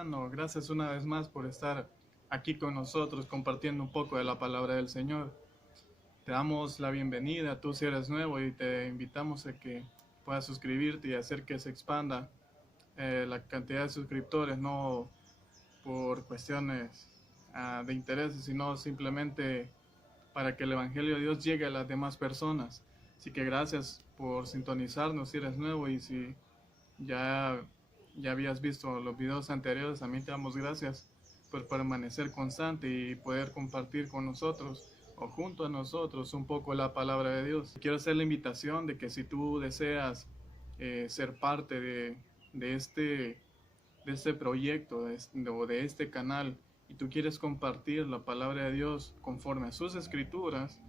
hermano, gracias una vez más por estar aquí con nosotros compartiendo un poco de la palabra del Señor. Te damos la bienvenida, tú si eres nuevo, y te invitamos a que puedas suscribirte y hacer que se expanda la cantidad de suscriptores, no por cuestiones de intereses, sino simplemente para que el Evangelio de Dios llegue a las demás personas. Así que gracias por sintonizarnos si eres nuevo, y si ya, ya habías visto los videos anteriores, también te damos gracias por permanecer constante y poder compartir con nosotros o junto a nosotros un poco la palabra de Dios. Quiero hacer la invitación de que si tú deseas ser parte de este, de este proyecto o de este canal, y tú quieres compartir la palabra de Dios conforme a sus escrituras,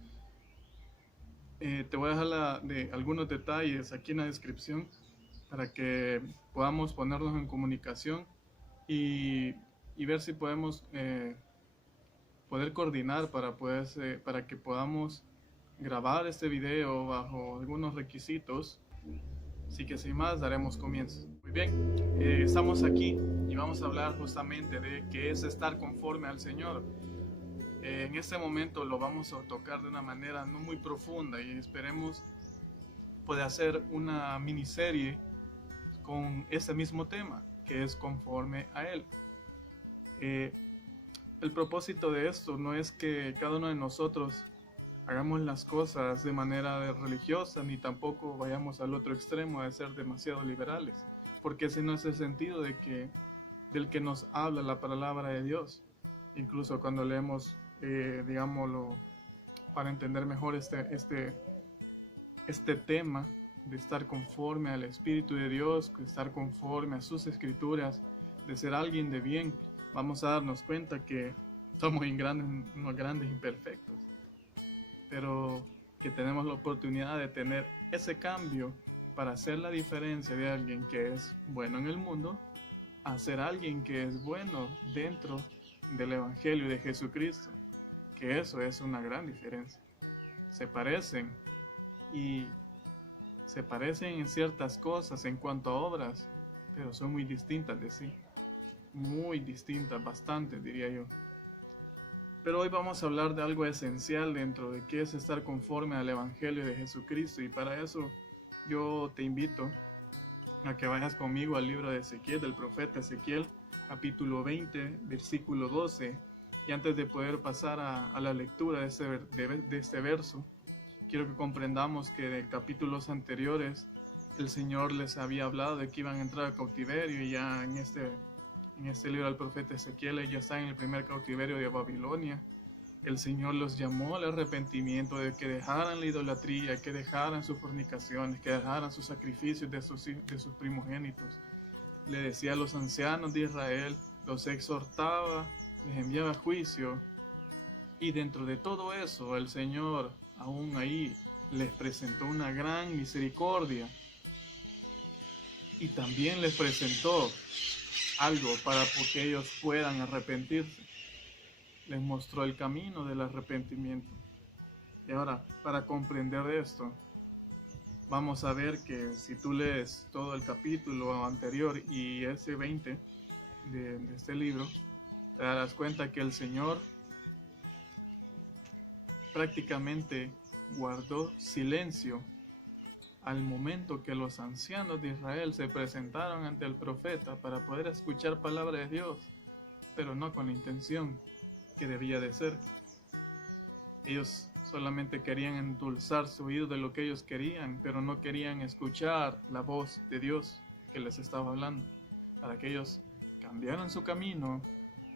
te voy a dejar algunos detalles aquí en la descripción para que podamos ponernos en comunicación y, y ver si podemos poder coordinar para que podamos grabar este video bajo algunos requisitos. Así que sin más, daremos comienzo. Muy bien, estamos aquí y vamos a hablar justamente de qué es estar conforme al Señor. En este momento lo vamos a tocar de una manera no muy profunda, y esperemos poder hacer una miniserie con ese mismo tema, que es conforme a Él. El propósito de esto no es que cada uno de nosotros hagamos las cosas de manera religiosa, ni tampoco vayamos al otro extremo de ser demasiado liberales, porque ese no es el sentido del que nos habla la palabra de Dios. Incluso cuando leemos, digámoslo, para entender mejor este tema de estar conforme al Espíritu de Dios, de estar conforme a sus escrituras, de ser alguien de bien, vamos a darnos cuenta que somos unos grandes imperfectos, pero que tenemos la oportunidad de tener ese cambio para hacer la diferencia de alguien que es bueno en el mundo a ser alguien que es bueno dentro del Evangelio de Jesucristo, que eso es una gran diferencia. Se parecen y se parecen en ciertas cosas en cuanto a obras, pero son muy distintas de sí, muy distintas, bastante diría yo. Pero hoy vamos a hablar de algo esencial dentro de qué es estar conforme al Evangelio de Jesucristo, y para eso yo te invito a que vayas conmigo al libro de Ezequiel, del profeta Ezequiel, capítulo 20, versículo 12. Y antes de poder pasar a la lectura de este verso, quiero que comprendamos que de capítulos anteriores el Señor les había hablado de que iban a entrar al cautiverio, y ya en este libro del profeta Ezequiel ellos están en el primer cautiverio de Babilonia. El Señor los llamó al arrepentimiento, de que dejaran la idolatría, que dejaran sus fornicaciones, que dejaran sus sacrificios de sus primogénitos. Le decía a los ancianos de Israel, los exhortaba, les enviaba juicio, y dentro de todo eso el Señor aún ahí les presentó una gran misericordia, y también les presentó algo para que ellos puedan arrepentirse. Les mostró el camino del arrepentimiento. Y ahora, para comprender esto, vamos a ver que si tú lees todo el capítulo anterior y ese 20 de este libro, te darás cuenta que el Señor prácticamente guardó silencio al momento que los ancianos de Israel se presentaron ante el profeta para poder escuchar palabra de Dios, pero no con la intención que debía de ser. Ellos solamente querían endulzar su oído de lo que ellos querían, pero no querían escuchar la voz de Dios que les estaba hablando, para que ellos cambiaran su camino,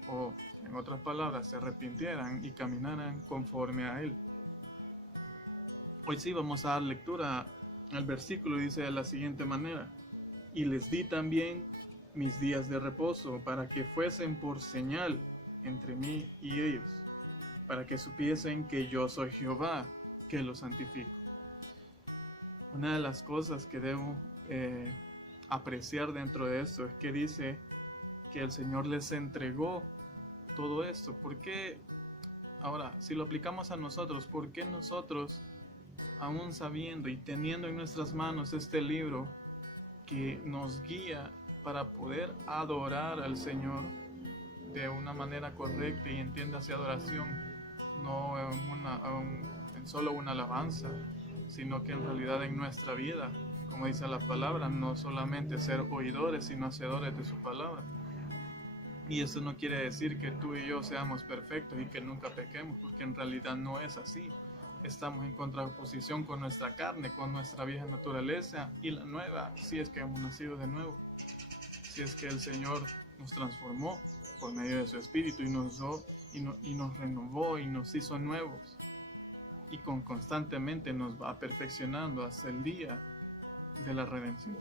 o en otras palabras, se arrepintieran y caminaran conforme a Él. Hoy sí vamos a dar lectura al versículo. Dice de la siguiente manera: y les di también mis días de reposo para que fuesen por señal entre mí y ellos, para que supiesen que yo soy Jehová, que los santifico. Una de las cosas que debo apreciar dentro de esto es que dice que el Señor les entregó todo esto. ¿Por qué? Ahora, si lo aplicamos a nosotros, ¿por qué nosotros, aún sabiendo y teniendo en nuestras manos este libro que nos guía para poder adorar al Señor de una manera correcta, y entiéndase adoración no en solo una alabanza, sino que en realidad en nuestra vida, como dice la palabra, no solamente ser oidores, sino hacedores de su palabra. Y eso no quiere decir que tú y yo seamos perfectos y que nunca pequemos, porque en realidad no es así. Estamos en contraposición con nuestra carne, con nuestra vieja naturaleza, y la nueva, si es que hemos nacido de nuevo, si es que el Señor nos transformó por medio de su Espíritu y nos renovó y nos hizo nuevos, y constantemente nos va perfeccionando hasta el día de la redención.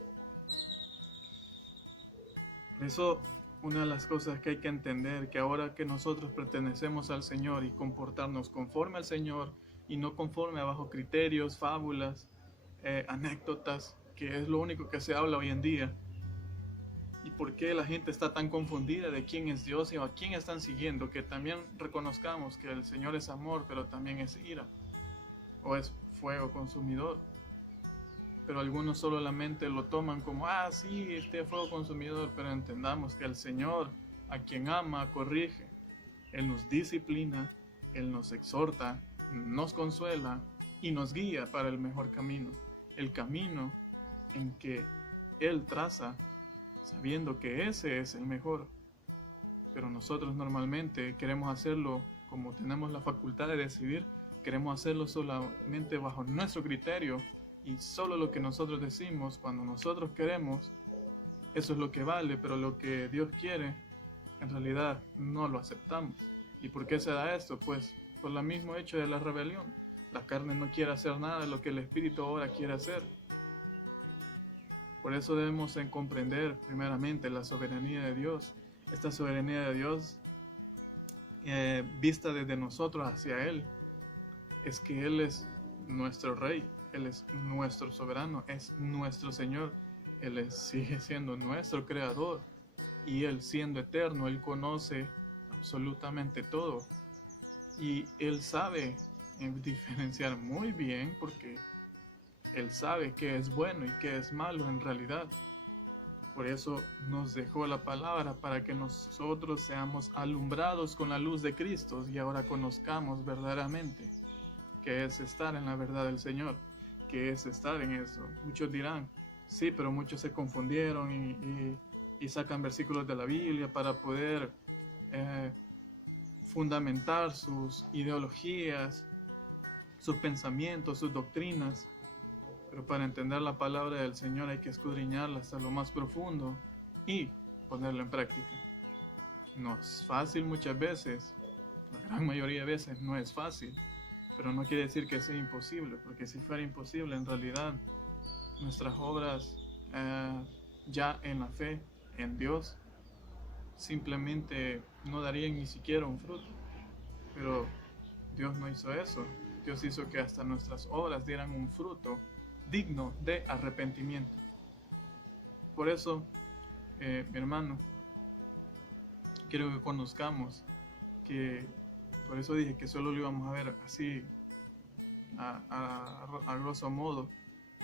Por eso, una de las cosas que hay que entender, que ahora que nosotros pertenecemos al Señor y comportarnos conforme al Señor y no conforme a bajo criterios, fábulas, anécdotas, que es lo único que se habla hoy en día. ¿Y por qué la gente está tan confundida de quién es Dios y a quién están siguiendo? Que también reconozcamos que el Señor es amor, pero también es ira, o es fuego consumidor. Pero algunos solamente lo toman como, sí, este fuego consumidor, pero entendamos que el Señor, a quien ama, corrige. Él nos disciplina, Él nos exhorta, nos consuela y nos guía para el mejor camino. El camino en que Él traza, sabiendo que ese es el mejor. Pero nosotros normalmente queremos hacerlo, como tenemos la facultad de decidir, queremos hacerlo solamente bajo nuestro criterio, y solo lo que nosotros decimos cuando nosotros queremos, eso es lo que vale, pero lo que Dios quiere, en realidad no lo aceptamos. ¿Y por qué se da esto? Pues por el mismo hecho de la rebelión. La carne no quiere hacer nada de lo que el Espíritu ahora quiere hacer. Por eso debemos comprender primeramente la soberanía de Dios. Esta soberanía de Dios, vista desde nosotros hacia Él, es que Él es nuestro Rey. Él es nuestro soberano, es nuestro Señor. Él sigue siendo nuestro Creador, y Él siendo eterno, Él conoce absolutamente todo, y Él sabe diferenciar muy bien, porque Él sabe qué es bueno y qué es malo en realidad. Por eso nos dejó la palabra, para que nosotros seamos alumbrados con la luz de Cristo y ahora conozcamos verdaderamente qué es estar en la verdad del Señor, que es estar en eso. Muchos dirán, sí, pero muchos se confundieron y sacan versículos de la Biblia para poder fundamentar sus ideologías, sus pensamientos, sus doctrinas. Pero para entender la palabra del Señor hay que escudriñarla hasta lo más profundo y ponerla en práctica. No es fácil muchas veces, la gran mayoría de veces no es fácil, pero no quiere decir que sea imposible, porque si fuera imposible, en realidad nuestras obras ya en la fe, en Dios, simplemente no darían ni siquiera un fruto. Pero Dios no hizo eso. Dios hizo que hasta nuestras obras dieran un fruto digno de arrepentimiento. Por eso, mi hermano, quiero que conozcamos que, por eso dije que solo lo íbamos a ver así a grosso modo,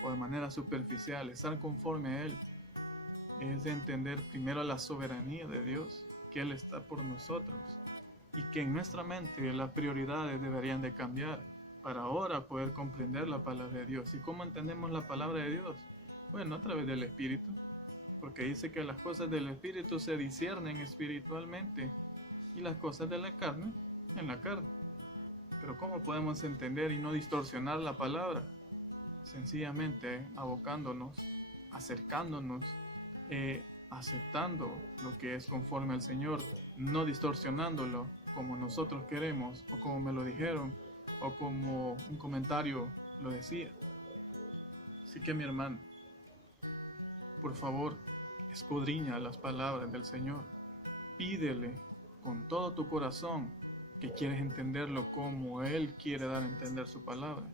o de manera superficial. Estar conforme a Él es de entender primero la soberanía de Dios, que Él está por nosotros, y que en nuestra mente las prioridades deberían de cambiar para ahora poder comprender la palabra de Dios. ¿Y cómo entendemos la palabra de Dios? Bueno, a través del Espíritu, porque dice que las cosas del Espíritu se disciernen espiritualmente, y las cosas de la carne en la carne. Pero ¿cómo podemos entender y no distorsionar la palabra? Sencillamente abocándonos, acercándonos, aceptando lo que es conforme al Señor, no distorsionándolo como nosotros queremos, o como me lo dijeron, o como un comentario lo decía. Así que, mi hermano, por favor, escudriña las palabras del Señor. Pídele con todo tu corazón que quieres entenderlo como Él quiere dar a entender su palabra.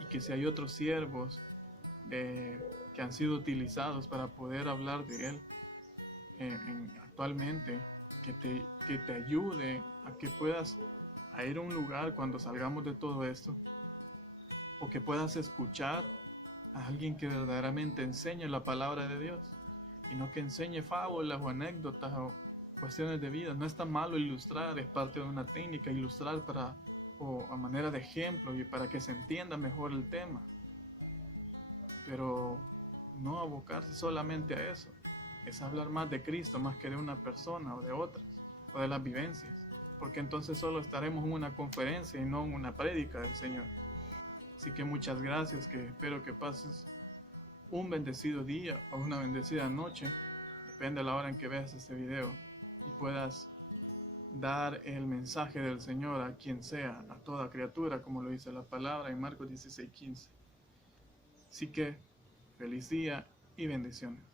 Y que si hay otros siervos que han sido utilizados para poder hablar de Él actualmente, que te ayude a que puedas ir a un lugar cuando salgamos de todo esto, o que puedas escuchar a alguien que verdaderamente enseñe la palabra de Dios, y no que enseñe fábulas o anécdotas o cuestiones de vida. No está malo ilustrar, es parte de una técnica, ilustrar o a manera de ejemplo y para que se entienda mejor el tema. Pero no abocarse solamente a eso, es hablar más de Cristo más que de una persona o de otras, o de las vivencias, porque entonces solo estaremos en una conferencia y no en una prédica del Señor. Así que muchas gracias, que espero que pases un bendecido día o una bendecida noche, depende de la hora en que veas este video, y puedas dar el mensaje del Señor a quien sea, a toda criatura, como lo dice la palabra en Marcos 16:15. Así que, feliz día y bendiciones.